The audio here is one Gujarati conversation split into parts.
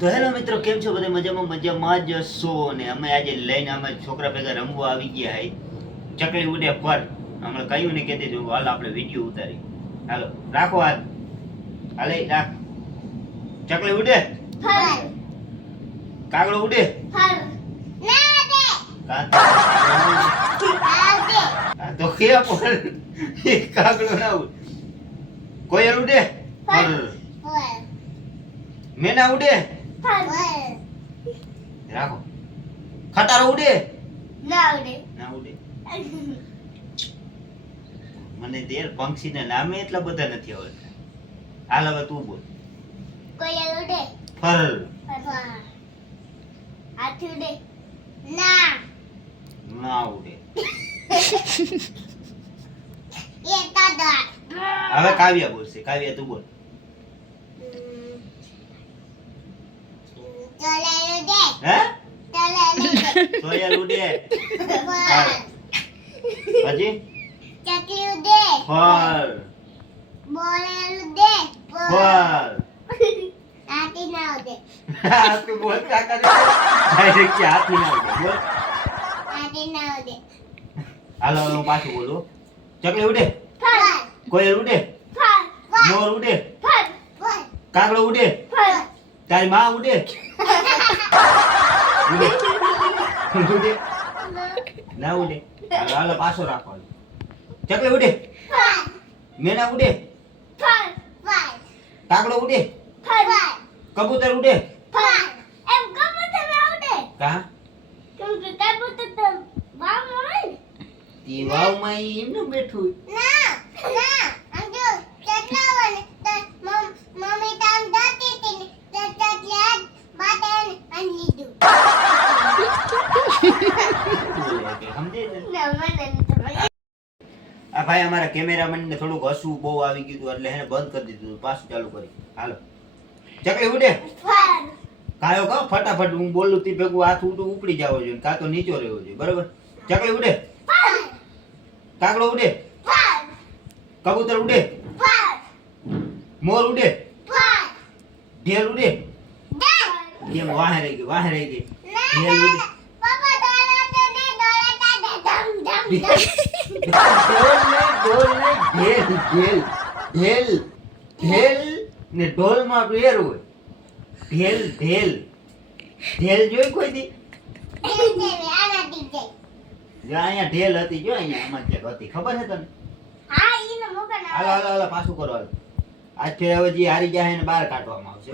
તો હેલો મિત્રો કેમ છો? બધા મજામાં? મજામાં જ છો ને અમે આજે લઈને અમે છોકરા ભેગા રમવા આવી ગયા હે. ચકલી ઉડે પર. હમણાં કહ્યું ને કહેતી હતું હાલ આપણે વીડિયો ઉતારી હાલો રાખો હાથ. હાલે રાખ. ચકલી ઉડે? કાગડો ઉડે? તો કે એ કાગડો ના ઉડે. કોયલ ઉડે? મેના ઉડે? રાખો. ખટારો ઉડે? ના ઉડે. ના ઉડે? મને પંખી ને નામે એટલા બધા નથી આવડતા. હાલ હવે તું બોલ. કોયલ ઉડે? ફર. ફર. હાથી ઉડે? ના. ના ઉડે. હવે કાવ્યા બોલશે. કાવ્યા તું બોલ તલે ઉડે હે? ઉડે સોયલ પછી ચકલી ઉડે ફર ફર હાથી ના ઉડે આ તું બોલતા કરે ડાયરેક્ટ કે હાથી ના ઉડે. બોલ. હાથી ના ઉડે હાલો હું પાછું બોલું. ચકલી ઉડે? ફર કોયલ ઉડે? ફર મોર ઉડે? કાગડો તારી માં ઉડે? ઉડે. ઉડે. ના ઉડે. હાલો પાછો રાખવાનો. હાલો. ઉડે? મેના ઉડે? કાગડો ઉડે? કબૂતર ઉડે? એમ કબૂતર ઉડે કા કેમ કે કબૂતર તો બેઠું ના. ના અંજો ચટલા હોય ને તો મમ- મમ્મી તામ દાતી હતી ને તો ચટલી આજ બાટે ને આની લીધું બોલે કે સમજે છે? ના મને નથી આ ભાઈ અમારા કેમેરામેન ને થોડુંક હસવું બહુ આવી ગયું હતું એટલે એને બંધ કરી દીધું. પાછું ચાલુ કરી. હાલો. ચકલી ઉડે. ફર કાયો કહો? ફટાફટ હું બોલું તી ભેગું હાથ ઉડું ઉપડી જાવો જોઈએ કાં તો નીચો રહેવો જોઈએ. બરોબર? ચકલી ઉડે. કાગડો ઉડે. કબૂતર ઉડે. મોર ઉડે. ફર ઢેલ ઉડે. કેમ વાહે રહી ગઈ વાહે રહી ગઈ. ના ઢોલમાં વેર હોય. ઢેલ ઢેલ ઢેલ જોઈ કોઈ દી? અહીંયા ઢેલ હતી જો અહીંયા આમાં ક્યાંક હતી. ખબર છે તને? હાલો હાલો હાલો પાછું કરો હાલ. આજ ફેર હવે જે હારી જાય એને બહાર કાઢવામાં આવશે.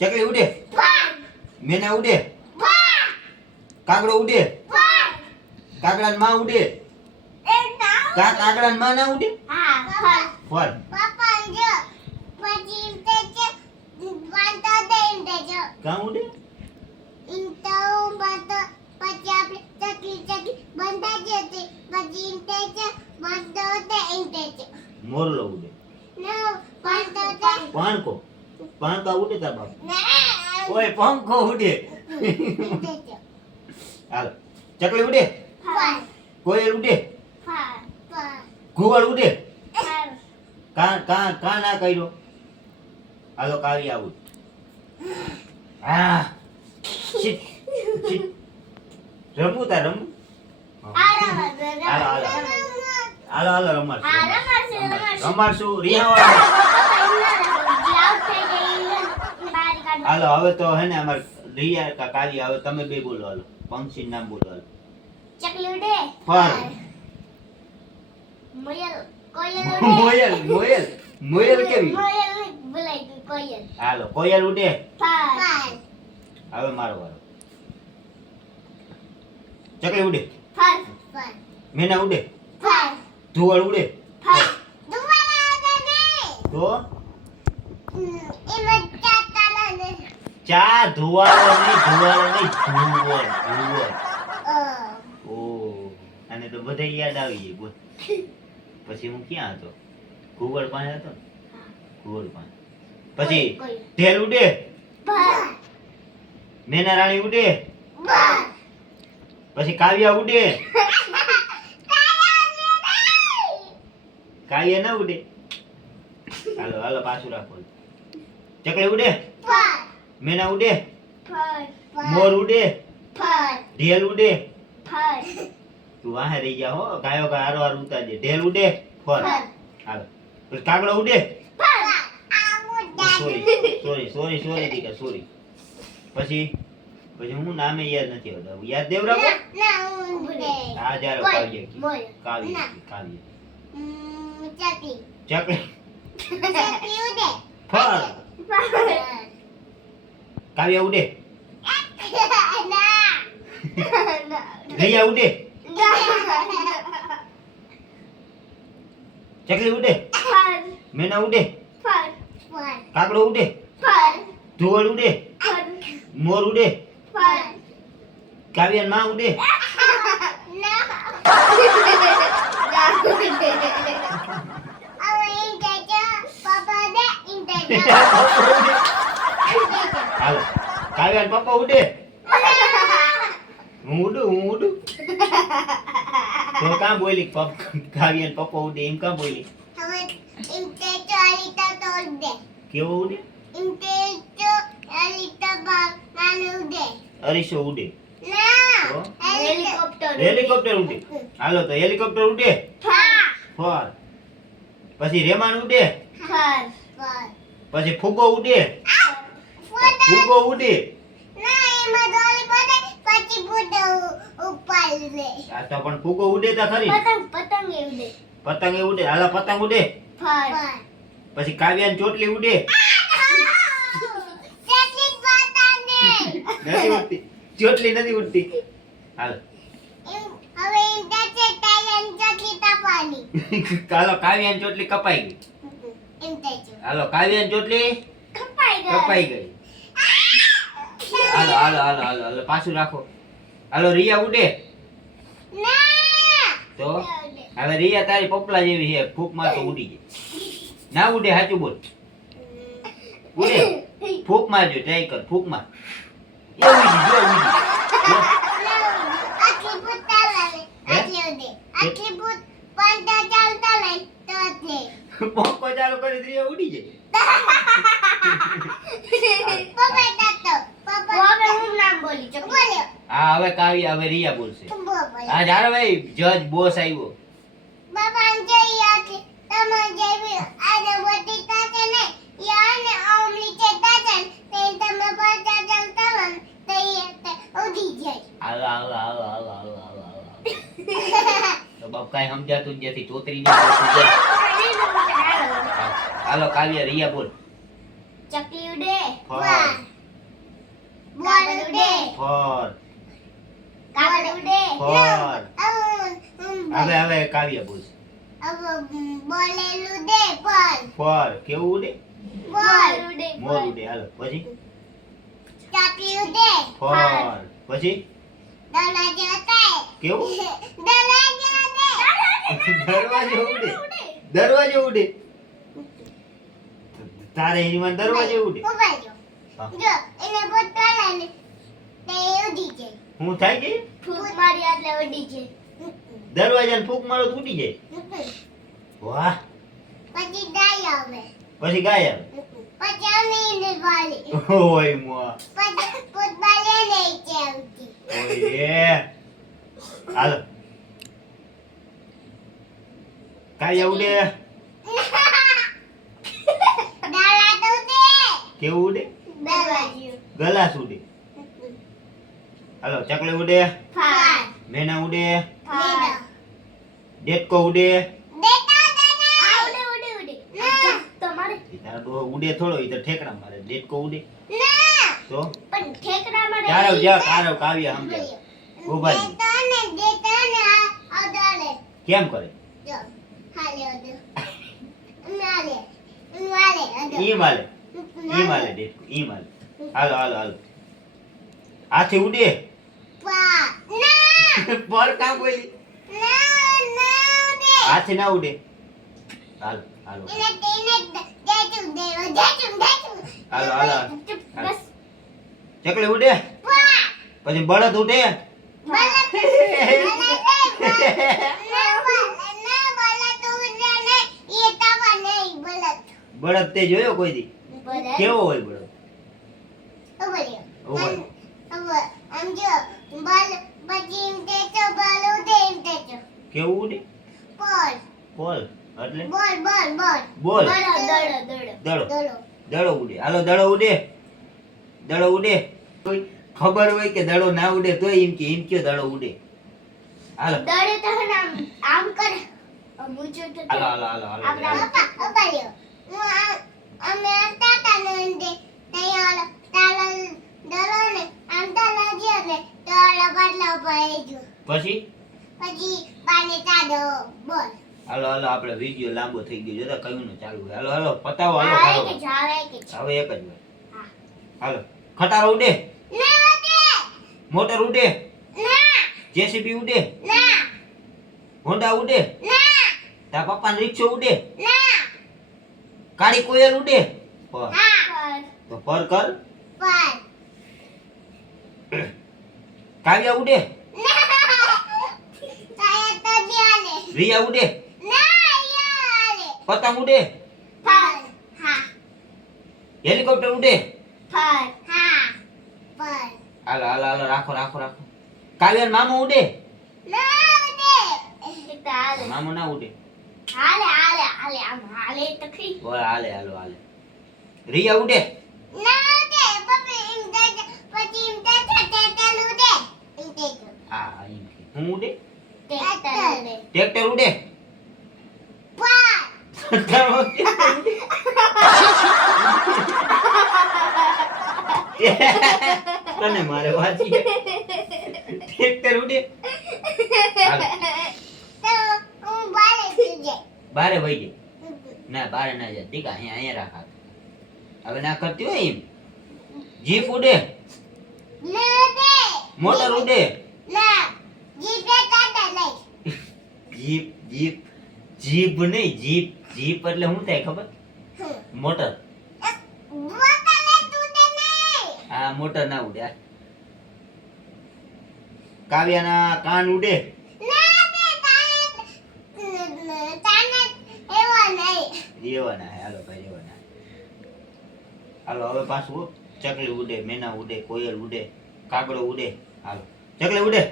ચકલી ઉડે? મેના ઉડે? કાગડો ઉડે? ફરમાં ઉડે? કા કાગડાની માં ના ઉડે? ફળ. કાં ઉડે? મોરલો પાણકો. પાણકા ઉડે તાર બાપ. ઓય પંખો ઉડે. હાલ. ચકલી ઉડે? કોયલ ઉડે? ઘુવડ ઉડે? ફર કા કા કા ના કર્યો? હાલો કાવી આવું. હા. શીટ શીટ. રમવું તા રમવું? હાલો હાલો હાલો હાલો. રમાડશું રમાડશું. રમાડશે રમાડશું રિહાવા હાલો હવે તો હે ને અમાર રિયા કા કાવી હવે તમે બે બોલો હાલો. પંક્ષી નામ બોલો હાલો. ચકલુડે ફર. મોયલ કોયલ ઉડે? મોયલ મોયલ મોયલ કેવી? મોયલ બોલાય કોયલ. હાલો કોયલ ઉડે? ફર હવે મારો વારો. ચકલી ઉડે? ફર ફર મેના ઉડે? ફર ધુવાળ ઉડે? ફર ધુવાળ આવે તો એમાં ચાટા ને ચા ધુવાળો નહીં ધુવાળો નહીં ધુવડ ધુવડ ઓ અને તો બધે યાદ આવી ગઈ બોલ. પછી હું ક્યાં હતો? કુવડ પાસે હતો ને? પાસે. પછી ઢેલ ઉડે? મેના રાણી ઉડે? પછી કાવ્યા ઉડે? કાવ્યા ના ઉડે? હાલો હાલો પાછું રાખો. ચકલી ઉડે? મેના ઉડે? મોર ઉડે? ઢેલ ઉડે? તું વાહે રહી જા હો ગાયો ગા હારો હાર ઉતારજે. ઢેલ ઉડે? ફર હાલો. કાગડો ઉડે? સોરી સોરી સોરી સોરી દીકા સોરી. પછી? પછી હું નામે યાદ નથી આવતા. યાદ દેવરાવો? હા જારો કાવ્ય કાવ્ય કાવ્ય. ચકલી. ચકલી. ચકી ઉડે. ફર કાવ્ય ઉડે રૈયા ઉડે ચકલી ઉડે મેના ઉડે કાગડો ઉડે ધોવડ ઉડે મોર ઉડે ફર કાવ્યમાં ઉડે હવે ઇન્ટેજો પાપા દે ઇન્ટેજો હાલો. કાવ્ય પપ્પા ઉડે. હું ઉડું હું ઉડું. તો કાં બોલી કાવ્ય પપ્પા ઉડે એમ કાં બોલી? કેવો ઉડે? અરીસો ઉડે? હેલિકોપ્ટર ઉડે. હાલો તો હેલિકોપ્ટર ઉડે? ફર. પછી રેમાન ઉડે? પછી ફુગ્ગો ઉડે? ફુગો ઉડે. ના એમાં ડોલી પડે પછી ફોટો ઉપર આ તો પણ ફુગો ઉડે તો ખરી. પતંગ પતંગ એ ઉડે. પતંગ એ ઉડે. હાલો પતંગ ઉડે. પછી કાવ્યાની ચોટલી ઉડે. નથી ઉડતી. ચોટલી નથી ઉડતી. હાલ. હાલો કાવ્યાની ચોટલી કપાઈ ગઈ. હાલો કાવ્યાની ચોટલી કપાઈ ગઈ. હાલો હાલો હાલો હાલો હાલો પાછું રાખો. હાલો રિયા ઉડે. તો? હવે રિયા તારી પપલા જેવી છે ફૂકમાં તો ઉડી જાય. ના ઉડે સાચું બોલ. ઉડે? ફૂક મારજો ટ્રાય કર ફૂક માર એ ઉડી જો ઉડી પંખો ચાલુ કરી ઉડી જાય પપ્પા તાતો પપ્પા હવે હું નામ બોલી ચકલી બોલ્યો હા હવે કાવ્ય હવે રિયા બોલશે. હા જાણો ભાઈ જજ બોસ આવ્યો. બાબા જઈ આટલી તમે જઈ આને બધી તાતે ને યાને ઓમલી કે તાતે તે તમે પાછા ચાલતા લઈ તો ઉડી જાય. હાલો હાલો હાલો હાલો હાલો હાલો તો બાપ કાઈ સમજાતું જ નથી. ચોતરી ની હાલો કાવ્ય રિયા બોલ. ચકલી ઉડે. ફોર બોલ ઉડે. ફર હવે હવે કાવ્ય બોલ. બોલેલું દે કેવું ઉડે? મોર ઉડે મોર ઉડે. હાલો પછી? ચાકલી ઉડે. ફર પછી? દલા જતાય કેવું? દલા જતે દરવાજો ઉડે. દરવાજો ઉડે. તારે એની દરવાજો ઉડે. જો. એને તે ઉડી જાય. હું થાય કે? ફૂક મારી એટલે ઉડી છે દરવાજાને ફૂક મારો તો ઉડી જાય. વાહ. પછી ગાય આવે. પછી ગાય આવે. પછી અમે એને વાળી. ઓય મો પછી ફૂટબોલ એને આવતી. ઓય હાલો. કાયા ઉડે? દાલા તો દે કેવું ઉડે? ગલાસ ઉડે. હાલો ચકલી ઉડે. મેના ઉડે. ડેટકો ઉડે. ઉડે થોડો ઈ તો ઠેકડા મારે. ડેટકો ઉડે. તો? પણ ઠેકડા મારે તારો જા તારો કાવ્ય સમજે ઊભા રહી. દેતા ને દેતા ને આ આ દાલે કેમ કરે? જો હાલે અદો. નાલે નાલે અદો. ઈ માલે. ઈ માલે ડેટકો. ઈ માલે. હાલો હાલો હાલો. હાથી ઉડે. પર કામ બોલી. ના ના દે હાથી ના ઉડે. હાલ હાલો. હાલો હાલો બસ ચકલી ઉડે? પછી બળદ ઉડે? બળદ તે જોયો કોઈ દી? કેવો હોય બળદ ઓ ભાઈ હવે આમ જો બાલ પછી એમ તેચો બાલ ઉડે એમ તેચો કેવું ઉડે બોલ. બોલ એટલે? બોલ બોલ બોલ. બોલ. દડો દડો દડો. ઉડે. હાલો દડો ઉડે. દડો ઉડે. કોઈ ખબર હોય કે દડો ના ઉડે તો એમ કે એમ કે દડો ઉડે. હાલો. દડે તો આમ આમ કરે. આમ તો હાલો હાલો હાલો હાલો. આપણે પપ્પા પપ્પા હું અમે તાતા નંદે તૈયાર તાલા દડો ને આમ તાલા જીઓ ને તો આલા બાટલા ઉપર હેજો પછી? પછી પાણી તાડો બોલ. હાલો હાલો આપણે વીડિયો લાંબો થઈ ગયો. જોતા કયું નું ચાલુ. હાલો હાલો પતાવો હાલો હાલો. કે જાવે કે હવે એક જ વાર. હાલો ખટારો ઉડે. ના મોટર ઉડે. ના. જેસીબી ઉડે. ના. હોન્ડા ઉડે. ના. તાર પપ્પાનો રિક્ષો ઉડે. ના. કાળી કોયલ ઉડે. પર પર. તો પર કર. પર. કાવ્યા ઉડે. રિયા ઉડે પતંગ ઉડે હેલિકોપ્ટર ઉડે હાલો હાલો હાલો રાખો રાખો રાખો કાવ્યા મામો ઉડે મામો ના ઉડે હાલે હાલે હાલે આમ હાલે તો ખરી બોલ હાલે હાલો હાલે રિયા ઉડે ના દે પપ્પી એમ દે પછી એમ દે તે ચાલુ દે એમ દે હા કે. હું ઉડે ટ્રેક્ટર ઉડે. તને મારે વાંચી ટ્રેક્ટર ઉડે. બારે વહી ગઈ. ના બારે ના જાય. ઠીક અહીંયા અહીંયા રાખ હવે ના કરતી હોય એમ? જીપ ઉડે. મોટર ઉડે. ના. જીપ જીપ જીભ નહીં જીપ જીપ એટલે શું થાય ખબર? મોટર. આ મોટર ના ઉડે. કાવ્યાના કાન ઉડે. ના એવા હાલો ભાઈ રેવાના હાલો હવે પાછું ચકલી ઉડે મેના ઉડે કોયલ ઉડે કાગડો ઉડે. હાલો. ચકલી ઉડે.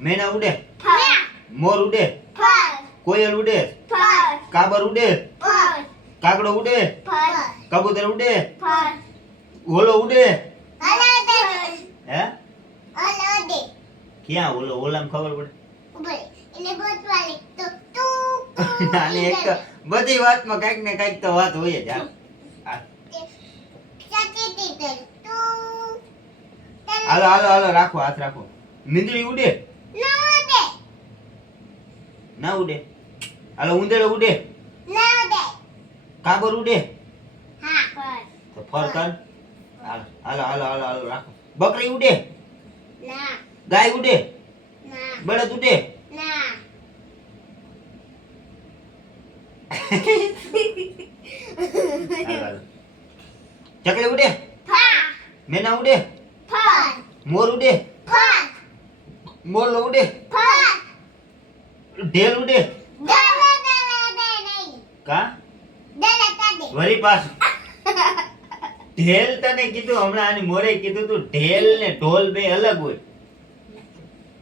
મેના ઉડે. મોર ઉડે? કોયલ ઉડે? કાબર ઉડે? કાગડો ઉડે? કબૂતર ઉડે? ઓલો ઉડે? હે? ક્યાં ઓલો ઓલામ ખબર પડે? બધી વાતમાં કાંઈક ને કંઈક તો વાત હોય જ હાલ. હાલ. હાલો, રાખો, હાથ રાખો. મીંદડી ઉડે? ના ઉડે. હાલો ઉંદેડો ઉડે. ના ઉડે. કાબર ઉડે. હા ફર. તો ફર કર. હાલો હાલો હાલો હાલો રાખો. બકરી ઉડે. ના. ગાય ઉડે. ના. બળદ ઉડે. ના. ચકલી ઉડે. મેના ઉડે. મોર ઉડે. મોરલો ઉડે. ઢેલ ઉડે. કા? વરી પાસ ઢેલ તને કીધું હમણાં આની મોરે કીધું તું ઢેલ ને ઢોલ બે અલગ હોય.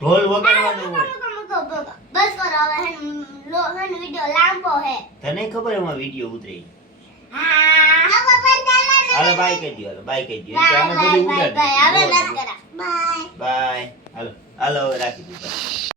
ઢોલ વગાડવાનું હોય. બસ કરો હવે લો હેન વિડિયો લાંબો હે. તને ખબર એમાં વીડિયો ઉતરી? હા. હાલો બાય કહી દો હાલો બાય કહી દો બાય આમાં બાય બધી બાય બાય હવે ઉડાડી કરા. બાય બાય હાલો હાલો રાખી દીધા.